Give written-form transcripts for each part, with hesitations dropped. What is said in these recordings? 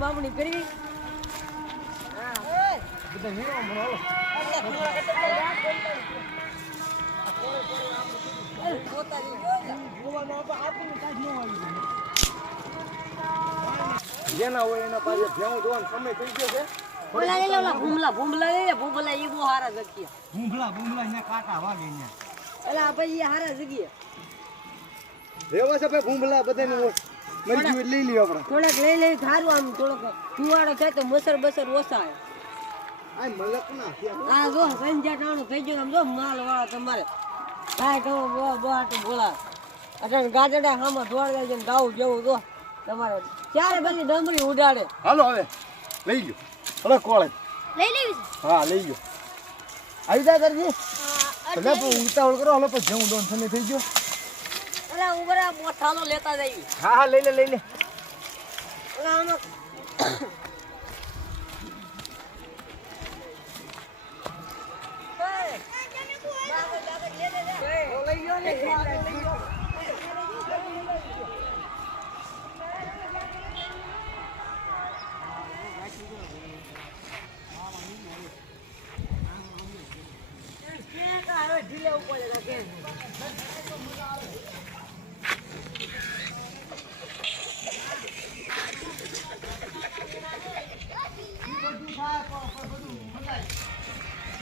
બાપણી કરવી જેના હોય એના પાસે ભેવું જોવાનો સમય થઈ ગયો છે. ભૂમલા લઈ લે ભૂમલા એ બહુ હારા જગ્યા ભૂમલા ને કાંટા વાગે ને એલા ભાઈ હારા જગ્યા રેવા છે ભાઈ ભૂમલા બધાને મરજી હોય લઈ લ્યો આપણે થોડક લઈ થારું આમ થોડક કુવાડો છે તો મસર બસર ઓછા આ મલક ના આ જો સંજા ટાણું થઈ ગયું આમ જો માલ વાળા તમારે કાય કહો બોટ બોલા અટણ ગાજડા હામાં દોડ જાય ને ગાવું જેવું જો તમારે ચારે બધી ડમરી ઉડાડે હાલો હવે લઈ ગયો હલો કોળે લઈ લેવી હા લઈ ગયો આવી જા કરજી તમે ઉતાવળ કરો હલો પછી જેવું દોન સમય થઈ ગયો અલા ઉબરા મોઠાનો લેતા જઈ હા હા લઈ લે અલા આનો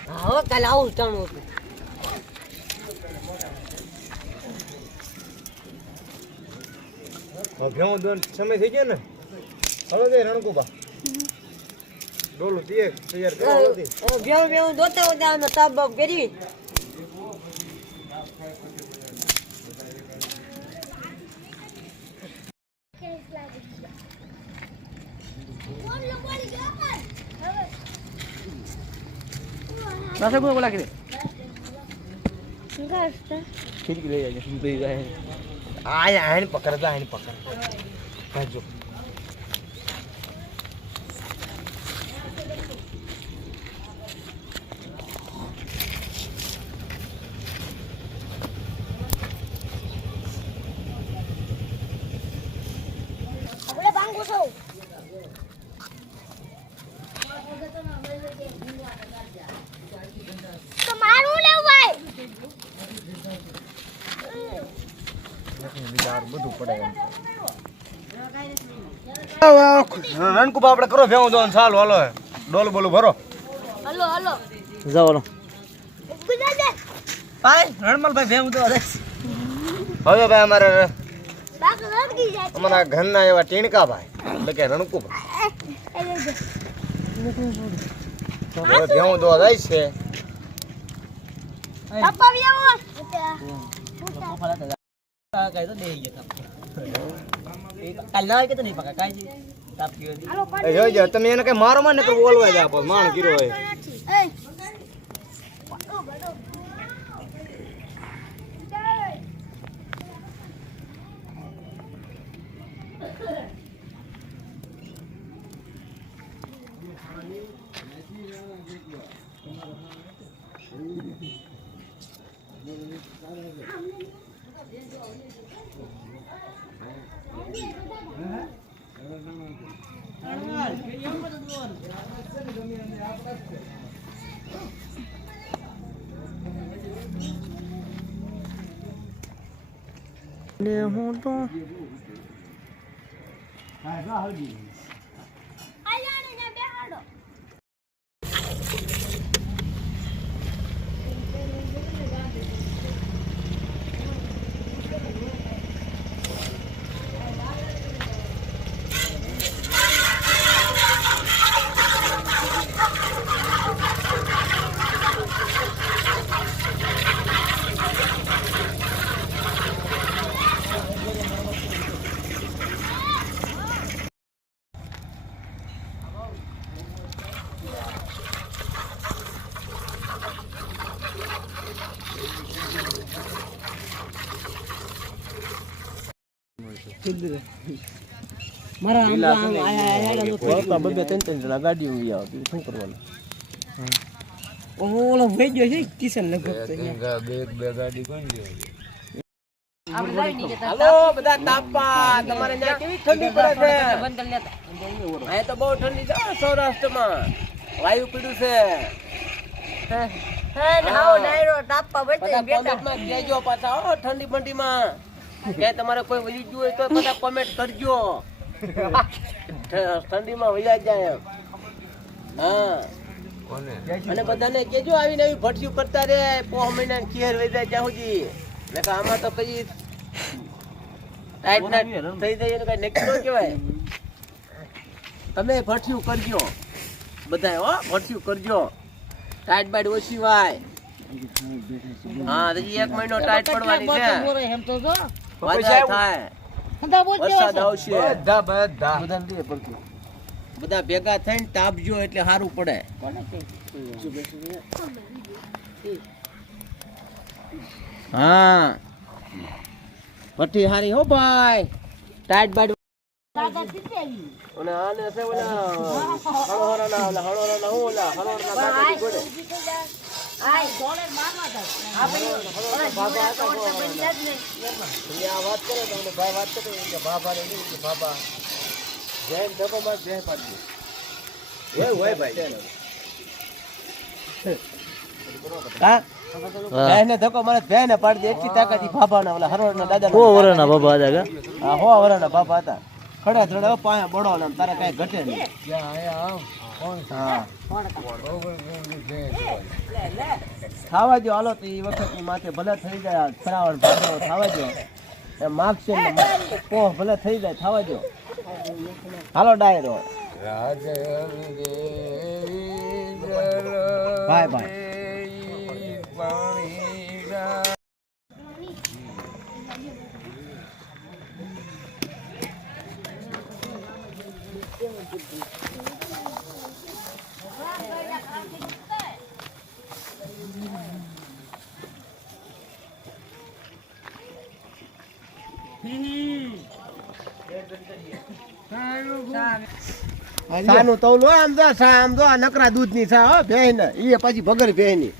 હા કાલે આવું ટાણું હતું ભેવું દોન સમય થઈ ગયો ને હવે દે રણકુબા ડોલું તૈયાર કરો બેવું દોતા હોય આમ તાપ બાપ કરી Rasa gula gula kiri. enggak ada Kiri kiri aja, beli aja. આને પકડતા આને પકડ કાજો boleh bangku so તમારું લેવાય બધું પડે રણકુબા આપણે કરો ભેવું દોન ચાલો હાલો ડોલ બોલું ભરો હલો હલો જાઓ હાલો. ગુજાજે ભાઈ રણમલભાઈ ભેવું તો હવે ભાઈ અમારે બાક લડકી જાય અમારા ઘરના એવા ટીણકા ભાઈ એટલે કે રણકુબા હવે ભેવું દોવા જાય છે પપ્પા વિયાવો Kayak itu deh gitu. Kalau kita nih pakai kaji. Tapi એ જોઈજો તમે એને કઈ મારો માં નકર બોલવા જ આપો માણ કીરો હોય એ Dia hoto. આયાને બેહાડો મારા આમ આયા બબે ત્રણ જણા ગાડીઓ લઈ આવો શું કરવાનું ઓલો ભાઈ ગયો છે કિશન લગભગ બે ગાડી કોણ લ્યો હાલો બધા તાપા તમારે ત્યાં કેવી ઠંડી પડે છે અહીંયા તો બહુ ઠંડી છે હો, સૌરાષ્ટ્રમાં વાયુ પીડ્યું છે બધા કોમેન્ટમાં કહેજો પાછા હો ઠંડી બંડીમાં ક્યાંય તમારે કોઈ વહી ગયું હોય તો બધા કોમેન્ટ કરજો ઠંડીમાં વહી જાય એમ હા કોને અને બધાને કેજો આવીને આવી ભટસ્યું કરતા રે પોહ મહિના ખેર વહી જાય ત્યાં સુધી નકર આમાં તો કઈ ટાઈટ ના થઈ જાય એને કઈ નક્કી ન કહેવાય તમે ભટસ્યું કરજો બધાય હો ભટસ્યું કરજો ટાઈટ બાઈટ ઓછી વાય હા હજી 1 મહિનો ટાઈટ પડવાની છે એમ તો જો વાદળ થાય વરસાદ આવશે બધા બધા ભેગા થઈને તાપજો એટલે સારું પડે હા ભઠ્ઠી હારી હો ભાઈ ટાઈટ બાઈટ અને આને છે ઓલા હળોહરાના હું ઓલા હળોહરાના ગાડી ગોડે આ વાત કરે તો મને ભાઈ વાત કરે કે બાબા ને નહીં કે બાબા જૈન ધકો માં જય પાડી એ હોય ભાઈ હા બેને ધકો મારે બેને પાડી દે એટલી તાકાતી બાબાના ઓલા હરોડના દાદા હો વરાના બાબા હતા હા હો વરાના બાબા હતા ખડા ધડા પાયા બડો ને તારે કઈ ઘટે નહીં હા ખાવા જો હાલો તો એ વખત માથે ભલે થઈ જાય શ્રાવણ ભાદરવો ખાવા જો એ માગશે પોહ ભલે થઈ જાય ખાવા જો હાલો ડાયરો બાય બાય સાનું તૌલ હોય આમ તો સા આમ તો નકરા દૂધની સા હો ભેંને ઈ પછી ભગર ભેંની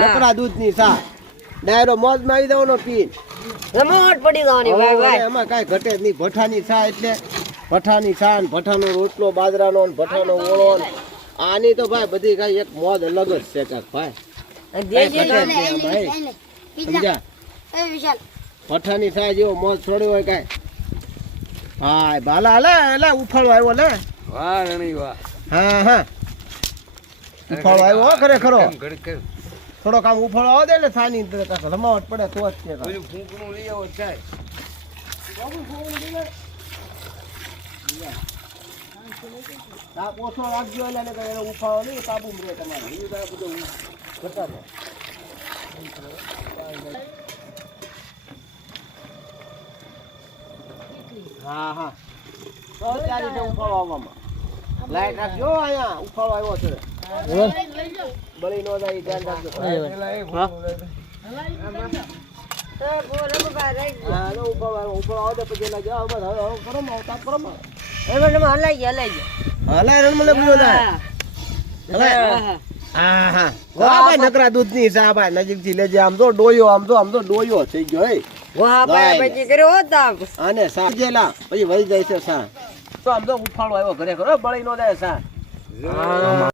નકરા દૂધની સા ડાયરો મોજમાં આવી જવાનો પીન રમત પડી જવાની ભાઈ ભાઈ એમાં કાંઈ ઘટે જ નહીં ભઠ્ઠાની સા એટલે ભઠ્ઠાની સા ને ભઠ્ઠાનો રોટલો બાજરાનો ને ભઠ્ઠાનો ઓળો ને આની તો ભાઈ બધી કાંઈ એક મોજ અલગ જ છે કાંઈક ભાઈ સમજ્યા ભઠ્ઠાની સા જેવો મોજ છોડ્યો હોય કાંઈ હા બાલા હાલે એટલે ઉફાળો આવ્યો લે વાહ રણી વાહ હા હા ઉફાળો આવ્યો હો ખરેખરો ઘડી કર થોડોક આમ ઉફાળો આવે ને સાની રમાવટ પડે તો જ છે પેલું ફૂંકણું લઈ આવો ચાય તાપ ઓછો રાખજો એટલે એને કઈ એનો ઉફાળો નહીં કાબુ રહે તમારે એ બધું ઘટાડો હા હા તો ત્યાં રીતે ઉફાળો આવવામાં લાઈટ રાખજો અહીંયા ઉફાળો આવ્યો છે બળી નો જાય ધ્યાન રાખજો હા તો ઉફાળો આવે પછી એલા જાઓ બસ હવે કરો માં તાપ કરો માં હલાઈ ગયા હલાય રણમલે પૂરો જાય હલાય હા હા વાહ ભાઈ નકરા દૂધની સા ભાઈ નજીકથી લેજે આમ તો ડોયો આમ તો ડોયો થઈ ગયો હે વાહ ભાઈ પછી કર્યો હોતા અને સા જેલા પછી વહી જાય છે સા તો આમ તો ઉફાળો આવ્યો ઘરે ઘરે બળી નો જાય સા